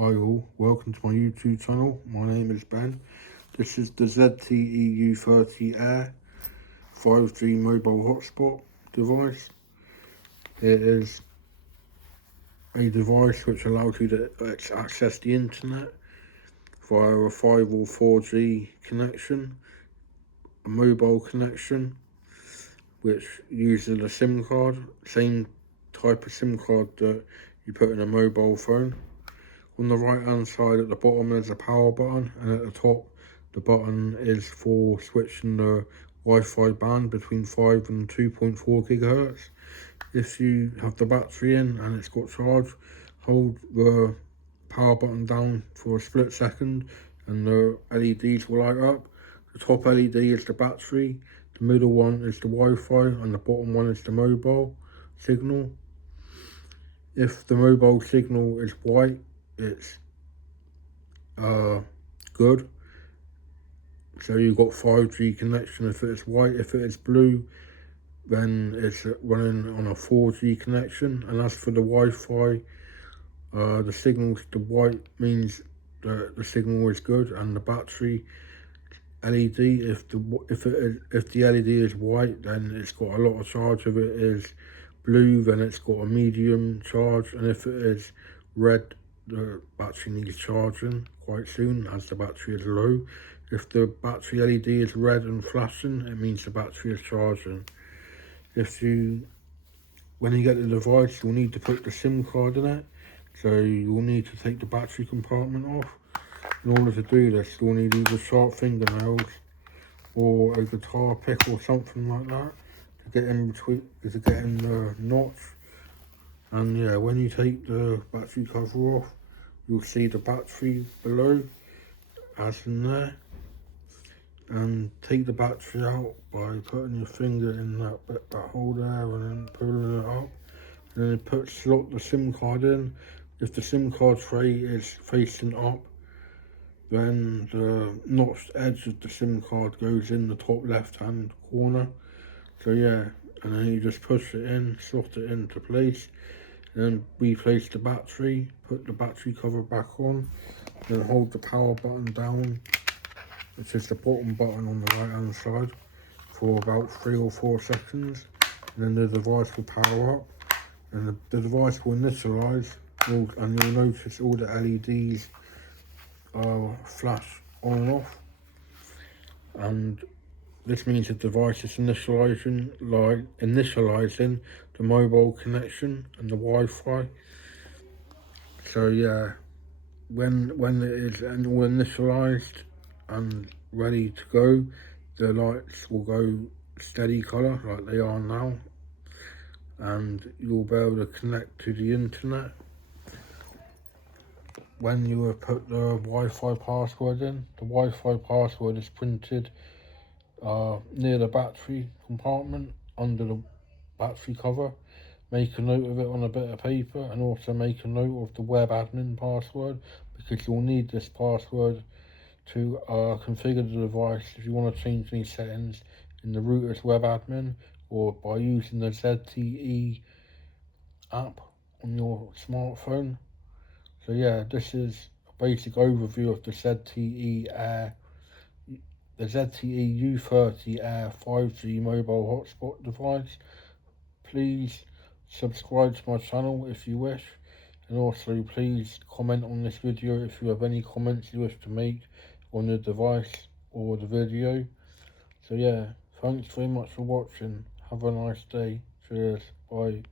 Hi all, welcome to my YouTube channel. My name is Ben. This is the ZTE U30 Air 5G mobile hotspot device. It is a device which allows you to access the internet via a 5 or 4G connection, a mobile connection, which uses a SIM card, same type of SIM card that you put in a mobile phone. On the right hand side at the bottom there's a power button, and at the top the button is for switching the Wi-Fi band between 5 and 2.4 gigahertz. If you have the battery in and it's got charge, hold the power button down for a split second and the LEDs will light up. The top LED is the battery, the middle one is the Wi-Fi, and the bottom one is the mobile signal. If the mobile signal is white, it's good, so you've got 5G connection. If it's white, if it is blue, then it's running on a 4G connection. And as for the Wi-Fi, the signals, the white means that the signal is good, and the battery LED, if the LED is white, then it's got a lot of charge. If it is blue, then it's got a medium charge, and if it is red, the battery needs charging quite soon as the battery is low. If the battery LED is red and flashing, it means the battery is charging. When you get the device, you'll need to put the SIM card in it, so you'll need to take the battery compartment off. In order to do this, you'll need either sharp fingernails or a guitar pick or something like that to get in the notch. And yeah, when you take the battery cover off, you'll see the battery below, as in there. And take the battery out by putting your finger in that hole there and then pulling it up. And then slot the SIM card in. If the SIM card tray is facing up, then the notched edge of the SIM card goes in the top left hand corner. So yeah, and then you just push it in, slot it into place, then replace the battery, put the battery cover back on, then hold the power button down, which is the bottom button on the right hand side, for about 3 or 4 seconds, and then the device will power up, and the device will initialize, and you'll notice all the LEDs flash on and off, and this means the device is initializing the mobile connection and the Wi-Fi. So yeah, when it is all initialized and ready to go, the lights will go steady color like they are now, and you'll be able to connect to the internet. When you have put the Wi-Fi password in, the Wi-Fi password is printed near the battery compartment under the battery cover. Make a note of it on a bit of paper, and also make a note of the web admin password, because you'll need this password to configure the device if you want to change any settings in the router's web admin, or by using the ZTE app on your smartphone. So yeah, this is a basic overview of the ZTE Air, the ZTE U30 Air 5G mobile hotspot device. Please subscribe to my channel if you wish, and also please comment on this video if you have any comments you wish to make on the device or the video. So yeah, thanks very much for watching. Have a nice day. Cheers. Bye.